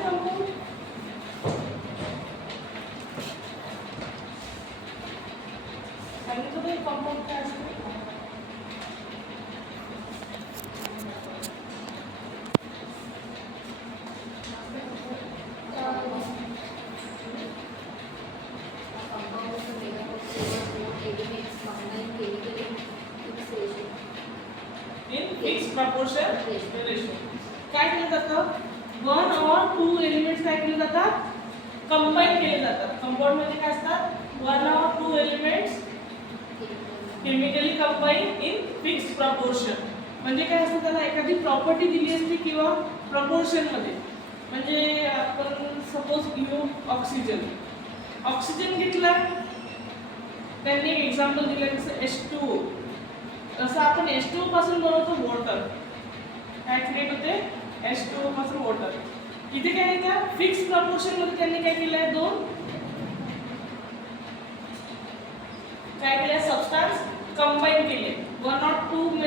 असते कंपाऊंड? सांगितलं तर कंपाऊंड काय असते? Fix proportion ratio. काय केलं जातं? 1 or 2 एलिमेंट्स काय केले जातात? कंबाईन केले जातात. कंपाऊंड मध्ये काय असतात? 1 or 2 elements chemically combine in fix proportion. म्हणजे काय असतं, त्याला एखादी प्रॉपर्टी दिली असते किंवा प्रपोर्शन मध्ये. म्हणजे आपण सपोज घेऊ ऑक्सिजन. ऑक्सिजन घेतला, त्यांनी एक्झाम्पल दिलं जसं H2O. तसं आपण H2O पासून बनवतो वॉटर. काय क्रिएट होते? H2O पासून वॉटर. इथे काय आहे? फिक्स प्रपोर्शन मध्ये त्यांनी काय केलं आहे? दोन काय केलं? सबस्टन्स कंबाईन केले. 1 or 2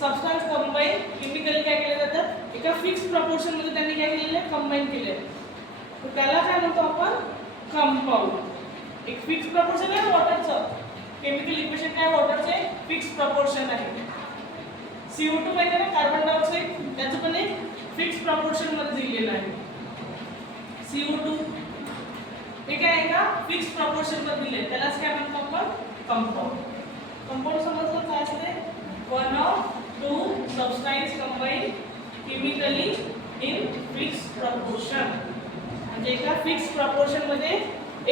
सबस्टन्स कंबाईन केमिकली काय केले जातात? एका फिक्स प्रपोर्शन मध्ये त्यांनी काय केलेले? कंबाईन केले. तर त्याला काय म्हणतो आपण? कंपाऊंड. एक फिक्स प्रपोर्शन आहे वॉटरचं. केमिकल इक्वेशन काय? वॉटरचे फिक्स प्रपोर्शन आहे. CO2 माहिती आहे ना, कार्बन डायऑक्साइड, त्याचं पण एक फिक्स प्रपोर्शन मध्ये दिलेलं आहे. CO2 हे काय आहे का? फिक्स प्रपोर्शन मध्ये दिले. त्यालाच काय म्हणतो आपण? कंपाऊंड. कंपाऊंड समजलं काय असते? 1 or 2 substance combine chemically in fix proportion. म्हणजे एका फिक्स प्रपोर्शन मध्ये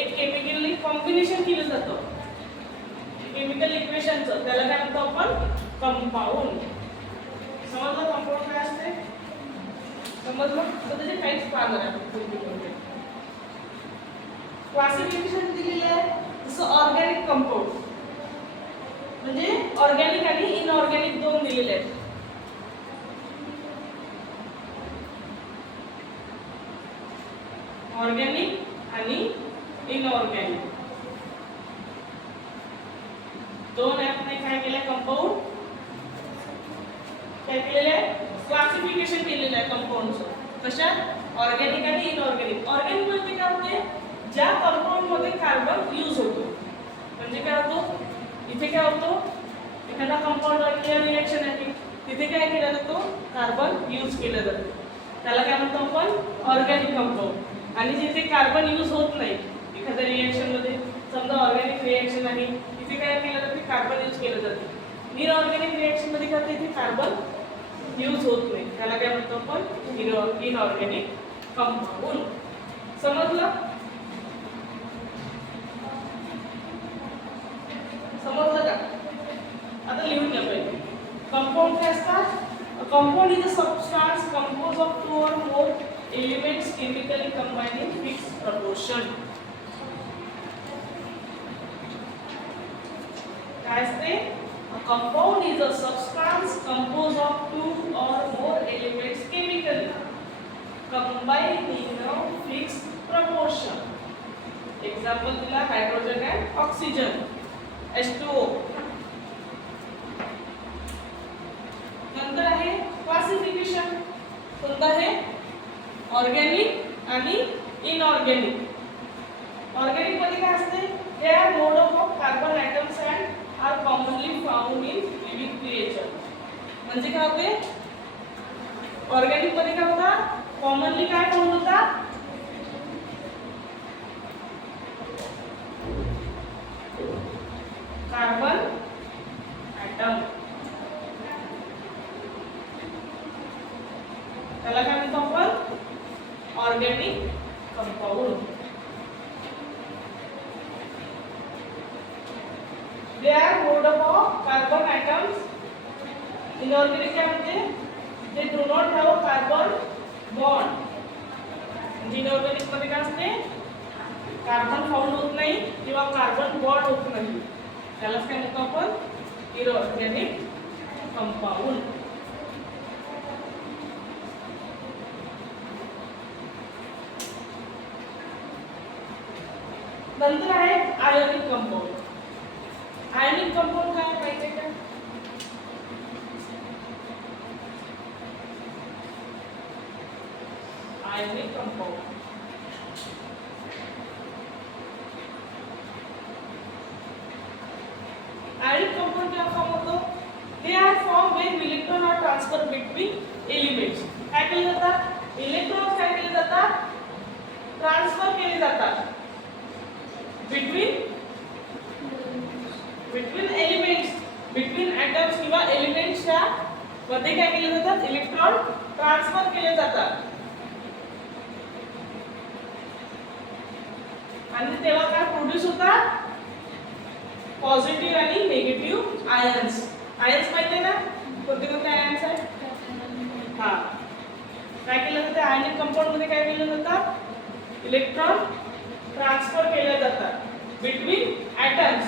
एक केमिकली कॉम्बिनेशन केलं जातं केमिकल इक्वेशनचं. त्याला काय म्हणतो आपण? कंपाऊंड. समजलं कंपाऊंड काय असते? समजलं? तर त्याचे टाइप्स पाहणार आपण. क्लासिफिकेशन दिलेले आहे. जसं ऑर्गॅनिक कंपाऊंड म्हणजे ऑर्गॅनिक आणि इनऑर्गॅनिक दोन दिलेले आहेत. ऑर्गॅनिक आणि इनऑर्गॅनिक दोन आपण काय केलंय? कंपाऊंड काय केलेलं आहे? क्लासिफिकेशन केलेलं आहे कंपाऊंडचं. कशात? ऑर्गॅनिक आणि इनऑर्गॅनिक. ऑर्गॅनिक म्हणजे काय होते? ज्या कंपाऊंड मध्ये कार्बन यूज होतो. म्हणजे काय होतो? इथे काय होतो? एखादा कंपाऊंड रिएक्शन आहे, तिथे काय केला जातो? कार्बन यूज केलं जातं. त्याला काय म्हणतो आपण? Organic compound. आणि जिथे कार्बन यूज होत नाही एखाद्या रिएक्शन मध्ये, समजा ऑर्गॅनिक रिएक्शन आहे, इथे काय केलं जाते? कार्बन यूज केलं जातं. इनऑर्गॅनिक रिएक्शन मध्ये काय होतं? इथे कार्बन यूज होत नाही. त्याला काय म्हणतो आपण? Inorganic compound. समजलं? समजलं का? आता लिहून घ्या पहिले. कंपाऊंड काय असतात? Compound is a substance compose of 2 or more elements chemically combined in fixed proportion. काय असते? A compound is a substance composed of 2 or more elements chemically combined in a fixed proportion. Example दिला hydrogen and oxygen H2O. नंतर आहे classification. कोणतं आहे? Organic आणि inorganic. Organic मध्ये काय असते? They are made up of carbon atoms and are commonly found in living creature. म्हणजे काय होते? ऑर्गॅनिक मध्ये काय होता? कॉमनली काय फाउंड होता? Carbon atom. त्याला काय म्हणतो आपण? Organic compound. They are made up of carbon atoms. Inorganic काय म्हणते? They do not have a carbon bond. Inorganic मध्ये काय असते? कार्बन फाउंड होत नाही किंवा कार्बन बॉन्ड होत नाही. त्यालाच काय म्हणतो आपण? Inorganic compound. नंतर आहे आयोनिक कंपाऊंड. आयोनिक कंपाऊंड काय माहिती आहे का? Ionic compound. आयोनिक कंपाऊंड क्या फॉर्म होतो? They are form when electron are transfer between elements. काय केले जातात? इलेक्ट्रॉन्स काय केले जातात? ट्रान्सफर केले जातात बिटवीन एलिमेंट्स, बिटवीन ॲटम्स किंवा एलिमेंट्सच्या मध्ये काय केले जातात? इलेक्ट्रॉन ट्रान्सफर केले जातात. आणि तेव्हा काय प्रोड्यूस होतात? पॉझिटिव्ह आणि निगेटिव्ह आयन्स. आयन्स माहिती आहे ना कोणते कोणते आयन्स आहेत? हा, काय केलं जातं? आयनिक कंपाऊंड मध्ये काय केलं जातं? इलेक्ट्रॉन ट्रान्सफर केले जातात बिटवीन ॲटम्स.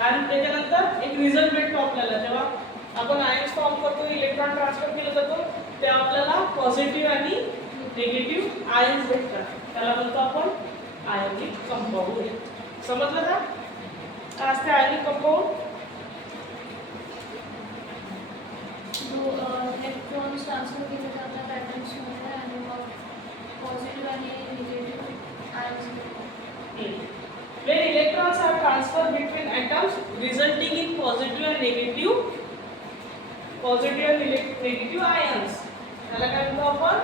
आणि त्याच्यानंतर एक रिझल्ट भेटतो आपल्याला. जेव्हा आपण आयन्स फॉर्म करतो, इलेक्ट्रॉन ट्रान्सफर केलं जातो, तेव्हा आपल्याला पॉझिटिव्ह आणि निगेटिव्ह आयन्स भेटतात. त्याला म्हणतो आपण आयोनिक कंपाऊंड. समजलं का? काय असते आयोनिक कंपाऊंड? इलेक्ट्रॉन्स ट्रान्सफर केले जातात ॲटम्समध्ये आणि मग पॉझिटिव्ह आणि निगेटिव्ह आयन्स भेटतात. When electrons are transferred between atoms, resulting in positive and negative ions. त्याला काय म्हणतो आपण?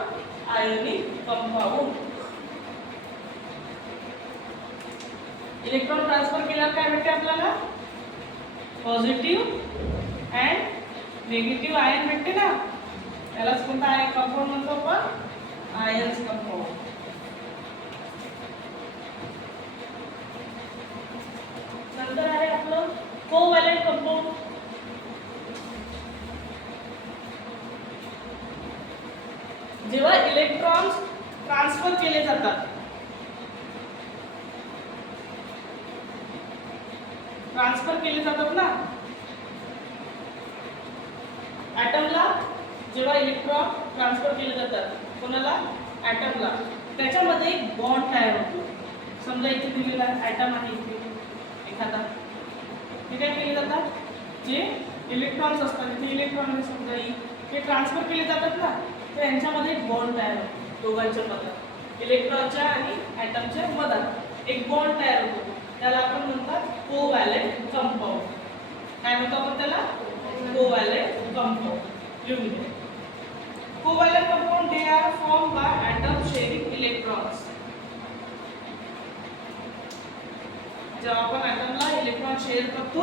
Ionic compound. इलेक्ट्रॉन ट्रान्सफर केल्यावर काय भेटते आपल्याला? पॉझिटिव्ह अँड निगेटिव्ह आयन भेटते ना. त्यालाच कोणता आयन कंपाऊंड म्हणतो आपण? Ions compound. नंतर आहे आपलं कोव्हॅलेंट कंपाऊंड. जेव्हा इलेक्ट्रॉन्स ट्रान्सफर केले जातात, ना ॲटमला, जेव्हा इलेक्ट्रॉन ट्रान्सफर केले जातात कोणाला? ॲटमला, त्याच्यामध्ये एक बॉन्ड तयार होतो. समजा इथे दिलेला ॲटम आहे, इथे एखादा, ते काय केले जातात? जे इलेक्ट्रॉन्स असतात, इथे इलेक्ट्रॉन समजा हे ट्रान्सफर केले जातात ना, तर यांच्यामध्ये एक बॉन्ड तयार होतो. दोघांच्या मधात, इलेक्ट्रॉनच्या आणि ॲटमच्या मधात एक बॉन्ड तयार होतो. त्याला आपण म्हणतात कोव्हॅलेंट कंपाऊंड. काय म्हणतो आपण त्याला? Covalent compound. लिहून घ्या. Covalent compound they are form by atom sharing electrons. जेव्हा आपण ॲटमला इलेक्ट्रॉन शेअर करतो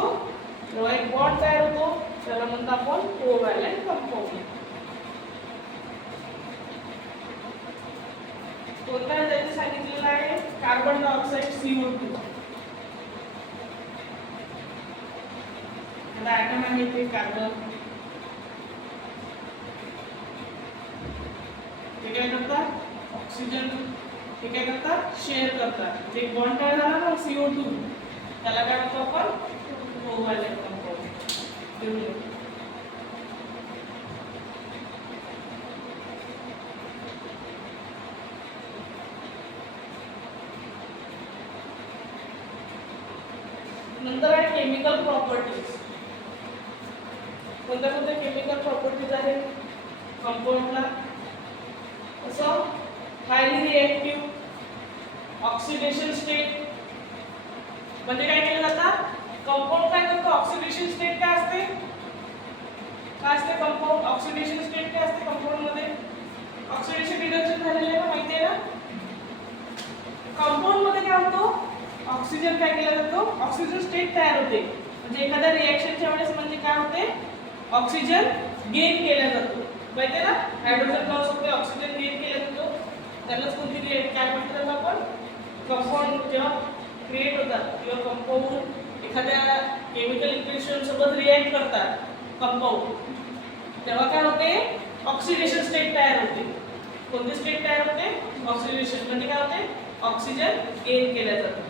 तेव्हा एक बॉन्ड तयार होतो, त्याला म्हणतो आपण कोव्हॅलेंट कंपाऊंड. कोणता त्याने सांगितलेला आहे? Carbon dioxide CO2. आता ॲटम आहे ते कार्बन, ते काय करतात? ऑक्सिजन हे काय करतात? शेअर करतात. एक बॉन्ड तयार झाला ना CO2, त्याला काय म्हणतो आपण? Covalent compound. नंतर आहे केमिकल प्रॉपर्टीज. कोणत्या कोणत्या केमिकल प्रॉपर्टीज आहेत कंपाऊंडला? असं हायली रिएक्टिव्ह, ऑक्सिडेशन स्टेट. म्हणजे काय केलं जातं? कंपाऊंड काय करतो? ऑक्सिडेशन स्टेट काय असते? कंपाऊंड ऑक्सिडेशन स्टेट काय असते? कंपाऊंड मध्ये ऑक्सिडेशन रिडक्शन झालेलं आहे ना, माहिती आहे ना? कंपाऊंड मध्ये काय होतो? ऑक्सिजन काय केला जातो? ऑक्सिजन स्टेट तयार होते. म्हणजे एखाद्या रिएक्शनच्या वेळेस म्हणजे काय होते? ऑक्सिजन गेन केला जातो. माहिती आहे ना? हायड्रोजन लॉस होते, ऑक्सिजन गेन केला जातो. त्यालाच कोणती काय म्हणतात आपण? कंपाऊंड जेव्हा क्रिएट होतात किंवा कंपाऊंड एखाद्या केमिकल इक्वेशन सोबत रिएक्ट करतात कंपाऊंड, तेव्हा काय होते? ऑक्सिडेशन स्टेट तयार होते. कोणती स्टेट तयार होते? ऑक्सिडेशन. म्हणजे काय होते? ऑक्सिजन गेन केला जातो.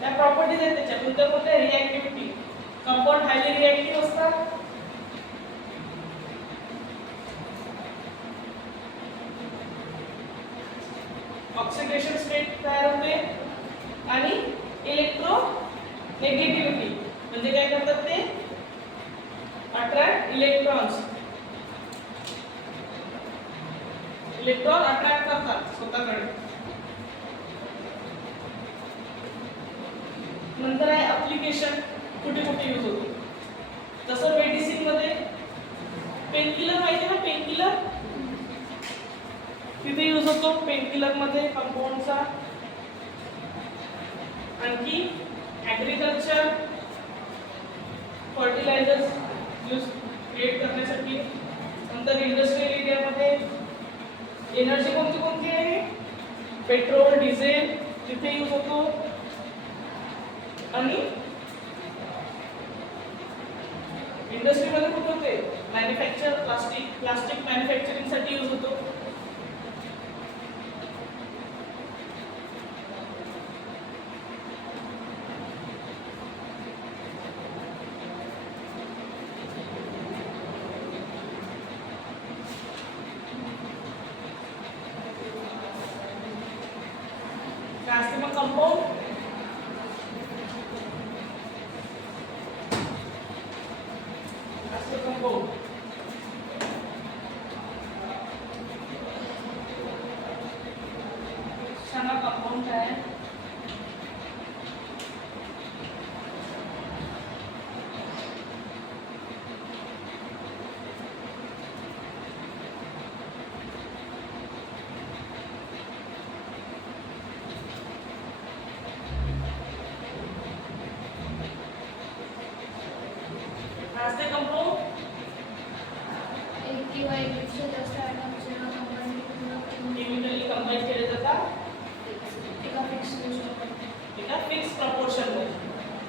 त्या प्रॉपर्टीज आहेत त्याच्या. कोणत्या कोणत्या? रिएक्टिव्हिटी. कंपाऊंड हायली रिएक्टिव्ह असतात, ऑक्सिडेशन स्टेट तयार होते आणि इलेक्ट्रो नेगेटिव्हिटी. म्हणजे काय करतात ते? Attract electrons. इलेक्ट्रॉन अट्रॅक्ट करतात स्वतःकडे. नंतर आहे ऍप्लिकेशन, कुठे कुठे यूज होतो. जसं मेडिसिन मध्ये पेनकिलर माहिती ना, पेनकिलर तिथे यूज होतो पेनकिलर मध्ये कंपाऊंडचा. आणखी ऍग्रिकल्चर फर्टिलायझर्स यूज क्रिएट करण्यासाठी. नंतर इंडस्ट्रियल एरियामध्ये एनर्जी कोणती कोणती आहे, पेट्रोल डिझेल तिथे यूज होतो. आणि इंडस्ट्रीमध्ये कुठे होते, मॅन्युफॅक्चर प्लास्टिक मॅन्युफॅक्चरिंग साठी यूज होतो. काय असते मग कंपाऊंड, असते कंपाऊंड. सांगा कंपाऊंड काय आहे. असते कंपाऊंड, एक किंवा एकपेक्षा जास्त आयटम्सच्या केमिकली कंबाईन केले जातात एका फिक्स गोष्ट एका फिक्स प्रपोर्शन मध्ये.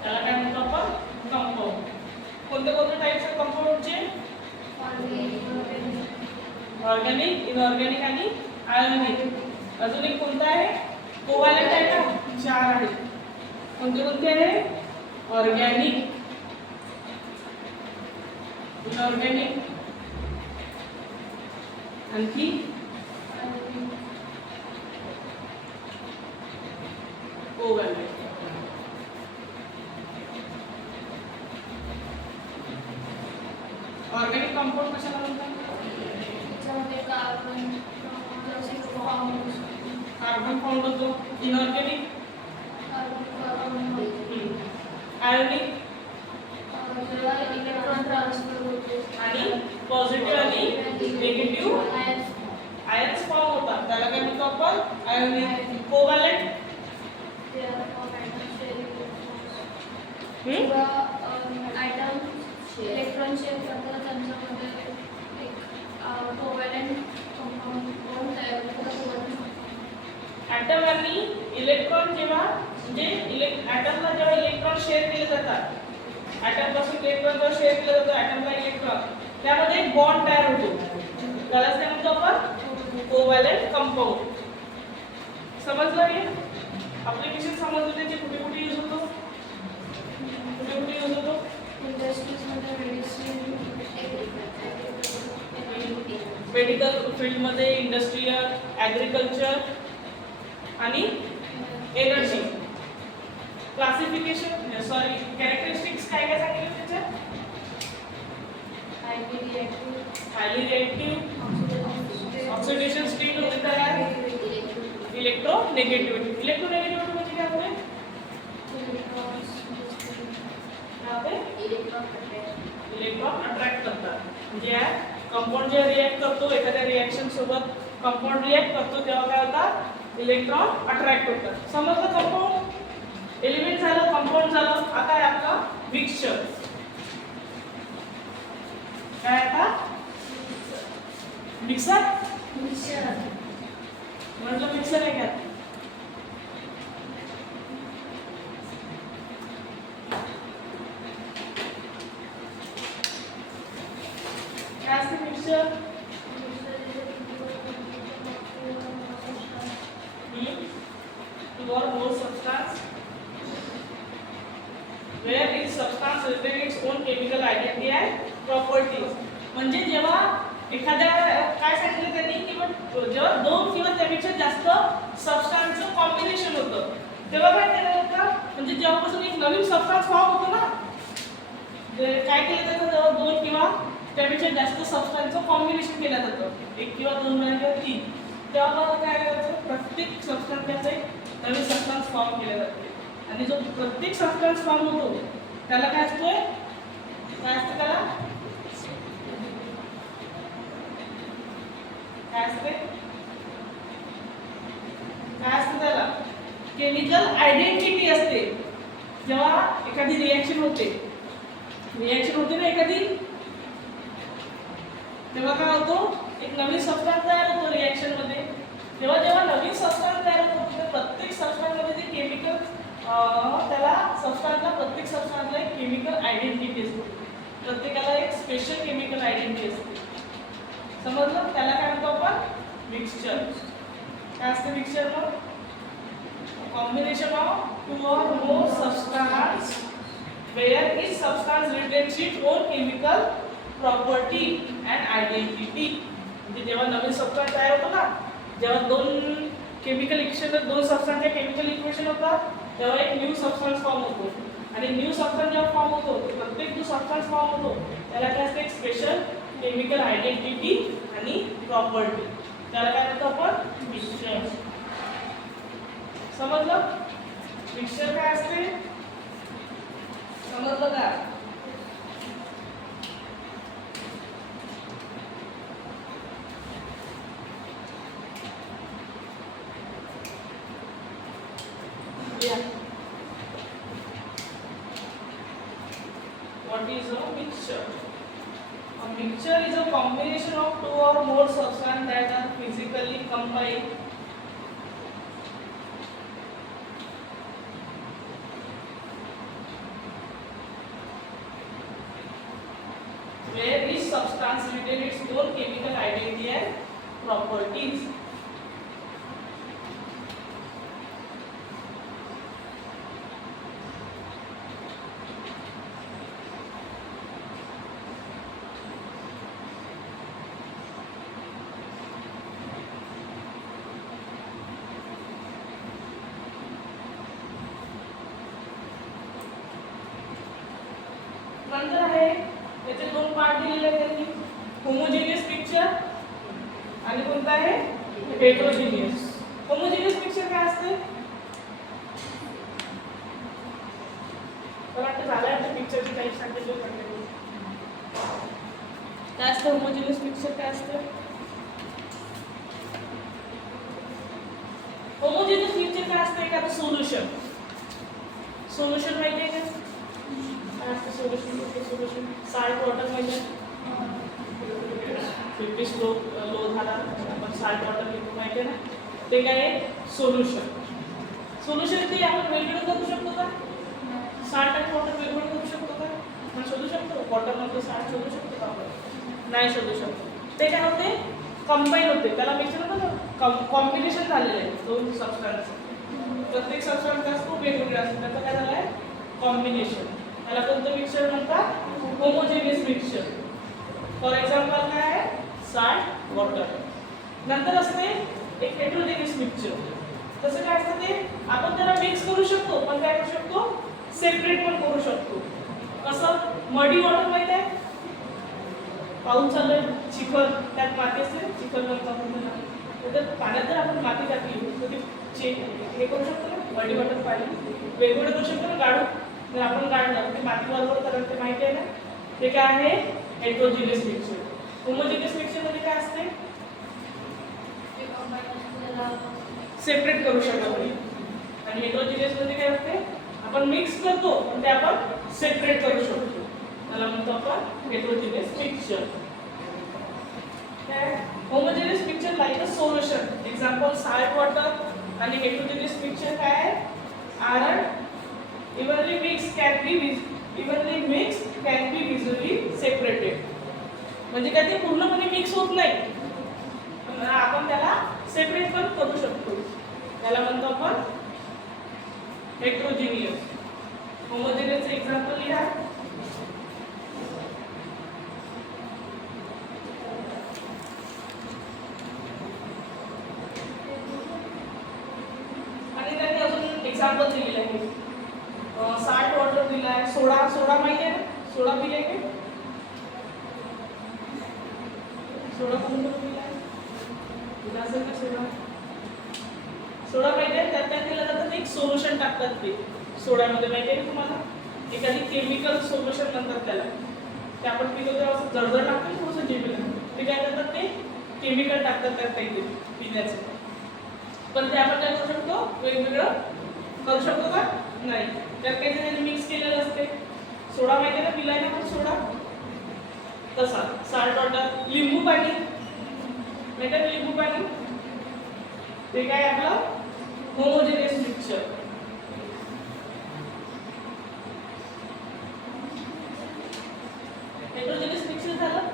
त्याला काय म्हणतो आपण, कंपाऊंड. कोणते कोणते टाइप्स आहेत कंपाऊंडचे, ऑर्गॅनिक, इनऑर्गॅनिक आणि आयोनिक. अजून एक कोणता आहे, कोव्हॅलेंट आहे का, 4 आहे. कोणते कोणते आहे, ऑर्गॅनिक, इनऑर्गॅनिक, आणखी कोव्हॅलेंट. ऑर्गॅनिक कंपाऊंड कशाला म्हणतात, त्याच्यामध्ये कार्बन कार्बन फाउंड होतो. इनऑर्गॅनिक, आयोनिक इलेक्ट्रॉन ट्रान्सफर होते आणि पॉझिटिव्ह आणि निगेटिव्ह आयन्स फॉर्म होतात. त्याला काय म्हणतो आपण, ionic. Covalent item electron share करतात, त्यांच्यामध्ये एक कोव्हॅलेंट कंपाऊंड तयार होतो. ॲटम आणि इलेक्ट्रॉन जेव्हा म्हणजे ॲटमला जेव्हा इलेक्ट्रॉन शेअर केले जातात, ॲटम पासून इलेक्ट्रॉन शेअर केलं जातं ॲटमला इलेक्ट्रॉन, त्यामध्ये एक बॉन्ड तयार होतो. त्यालाच काय म्हणतो आपण, कोव्हॅलेंट कंपाऊंड. समजलं हे, ऍप्लिकेशन समजलं त्याचे कुठे कुठे यूज होतो, कुठे कुठे यूज होतो. इंडस्ट्रीजमध्ये मेडिकल फील्डमध्ये, इंडस्ट्रियल, ॲग्रिकल्चर आणि एनर्जी. क्लासिफिकेशन कॅरेक्टरिस्टिक्स काय काय सांगितलं त्याच्यात, हायली रिएक्टिव्ह, ऑक्सिडेशन स्टेट होते तयार, इलेक्ट्रोनेगेटिव्हिटी. इलेक्ट्रोनेगेटिव्हिटी म्हणजे काय होते, इलेक्ट्रॉन अट्रॅक्ट करतात. म्हणजे कंपाऊंड जे रिएक्ट करतो, एखाद्या रिएक्शन सोबत कंपाऊंड रिएक्ट करतो तेव्हा काय होतात, इलेक्ट्रॉन अट्रॅक्ट होतात. समजलं, कंपाऊंड एलिमेंट झालं, कंपाऊंड झालं. आता आहे आपला मिक्सचर. काय आता, मिक्सर म्हटलं, मिक्सर आहे का, काय असते mixture. To more substance where each substance retain its own chemical identity and properties. म्हणजे जेव्हा एखाद्या काय सांगितलं त्यांनी की जेव्हा 2 किंवा त्यापेक्षा जास्त सबस्टन्सचं कॉम्बिनेशन होतं तेव्हा काय केलं जातं, म्हणजे जेव्हापासून एक नवीन सबस्टन्स फॉर्म होतो ना, काय केलं जातं, जेव्हा 2 किंवा त्यापेक्षा जास्त सबस्टन्सचं कॉम्बिनेशन केलं जातं, 1 किंवा 2 किंवा 3, तेव्हा मला काय करायचं, प्रत्येक सबस्टन्सचा एक नवीन सबस्टन्स फॉर्म केले जाते आणि जो प्रत्येक सबस्टन्स फॉर्म होतो त्याला काय असतोय, काय असतं त्याला, काय असते, काय असतं त्याला, केमिकल आयडेंटिटी असते. जेव्हा एखादी रिएक्शन होते ना एखादी, तेव्हा काय होतो, एक नवीन सबस्टन्स तयार होतो रिएक्शन मध्ये. जेव्हा नवीन सबस्टन्स तयार होतो तर प्रत्येक सबस्टन्स मध्ये ते केमिकल, त्याला सबस्टन्सला, प्रत्येक सबस्टन्सला एक केमिकल आयडेंटिटी असते. प्रत्येकाला एक स्पेशल केमिकल आयडेंटिटी असते. समजलं? त्याला काय म्हणतो आपण, मिक्सचर. काय असते मिक्सचर? मग combination of 2 or more substance where each substance retains its own chemical property and identity. म्हणजे जेव्हा नवीन सबस्टन्स तयार होतो ना, जेव्हा दोन केमिकल इक्वेशन, दोन सबस्टन्सचे केमिकल इक्वेशन होतात, तेव्हा एक न्यू सबस्टन्स फॉर्म होतो. आणि न्यू सबस्टन्स जेव्हा फॉर्म होतो, प्रत्येक जो सबस्टन्स फॉर्म होतो त्याला काय असते, एक स्पेशल केमिकल आयडेंटिटी आणि प्रॉपर्टी. त्याला काय म्हणतो आपण, मिक्सचर. समजलं? मिक्सचर काय असते, समजलं का? What is a mixture? A mixture is a combination of 2 or more substances that are physically combined where each substance retains its own chemical identity and properties. नंतर आहे त्याचे दोन पार्ट दिलेले आहेत त्यांनी, होमोजेनियस पिक्चर आणि कोणता आहे, हेटेरोजेनियस. होमोजेनियस पिक्चर काय असते, मला वाटतं झालं आहे पिक्चरची टाईप सांगितलं. काय असतं होमोजेनियस पिक्चर, काय असतं होमोजेनियस पिक्चर, काय असतं, एखादं सोल्युशन. सोल्युशन माहिती आहे का, सोल्युशन साल्ट वॉटर म्हणजे 50 लो झाला आपण साल्ट वॉटर घेतो माहिती आहे ना, ते काय आहे सोल्युशन. सोल्युशन ते आपण वेगवेगळं करू शकतो का, साल्ट आणि वॉटर वेगवेगळं करू शकतो का, आपण शोधू शकतो. वॉटरमध्ये साल्ट शोधू शकतो का आपण, नाही शोधू शकतो. ते काय होते, कंबाईन होते, त्याला मिक्सर होतं, कॉम्बिनेशन झालेलं आहे दोन सबस्टन्स. प्रत्येक सबस्टन्स असतो वेगवेगळा असतो, त्याचं काय झालं आहे, कॉम्बिनेशन. त्याला कोणतं मिक्सचर म्हणतात, होमोजेनियस मिक्सचर. फॉर एक्झाम्पल काय आहे, साल्ट वॉटर. नंतर असते एक हेटेरोजेनियस मिक्सचर. तसं काय असतं ते, आपण त्याला मिक्स करू शकतो पण काय करू शकतो, सेपरेट पण करू शकतो. कसं, मडी वॉटर माहिती आहे, पाऊस चालू आहे, चिखल, त्यात माती असते, चिखल तर पाण्यात जर आपण माती टाकली तर ती हे करू शकतो ना, मडी वॉटर पाणी वेगवेगळं करू शकतो ना, गाडू जर आपण काढलं ते माती बरोबर तर ते माहिती आहे ना, ते काय आहे, हेटेरोजेनियस मिक्सचर. होमोजेनियस मिक्सचर मध्ये काय असते, सेपरेट करू शकतो. आणि हेटेरोजेनियस मध्ये काय असते, आपण मिक्स करतो पण ते आपण सेपरेट करू शकतो, त्याला म्हणतो आपण heterogeneous mixture. Homogeneous mixture like a solution, example salt water. आणि हेटेरोजेनियस मिक्सचर काय आहे, iron evenly mixed can be visually separated. म्हणजे काय ते पूर्णपणे मिक्स होत नाही, आपण त्याला सेपरेट पण करू शकतो, त्याला म्हणतो आपण हेटेरोजेनियस. होमोजेनियस एक्झाम्पल लिहा. आणि त्यांनी अजून एक्झाम्पल दिलेले आहे, साल्ट वॉटर दिला आहे, सोडा माहिती आहे ना, सोडा दिले की सोडा कोणता दिला आहे, तुला असेल का सोडा? सोडा माहिती आहे त्यात काय केलं जातं एक सोल्युशन टाकतात ते सोड्यामध्ये माहिती आहे तुम्हाला एखादी केमिकल सोल्युशन म्हणतात त्याला ते आपण पितो तेव्हा असं जळजळ टाकतो थोडंसं जिभेला ते काय करतात ते केमिकल टाकतात त्यात काहीतरी पिण्याचं पण ते आपण काय करू शकतो वेगवेगळं करू शकतो का नाही त्यात काहीतरी त्यांनी मिक्स केलेलं असते सोडा माहिती आहे ना पिलाय ना पण सोडा तसा साल्ट वॉटर लिंबू पाणी माहिती आहे लिंबू पाणी ते काय आपलं होमोजेनियस मिक्सचर हेटेरोजेनियस मिक्सचर झालं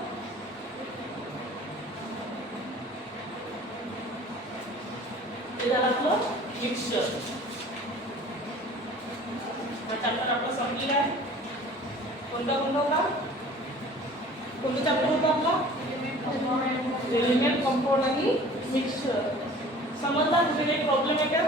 हे झालं आपलं मिक्सचर चॅप्टर आपला संपलेला आहे कोणता होता कोणता चॅप्टर होता आपला एलिमेंट कंपाऊंड आणि मिक्सचर समजला तुझे काही प्रॉब्लेम आहे का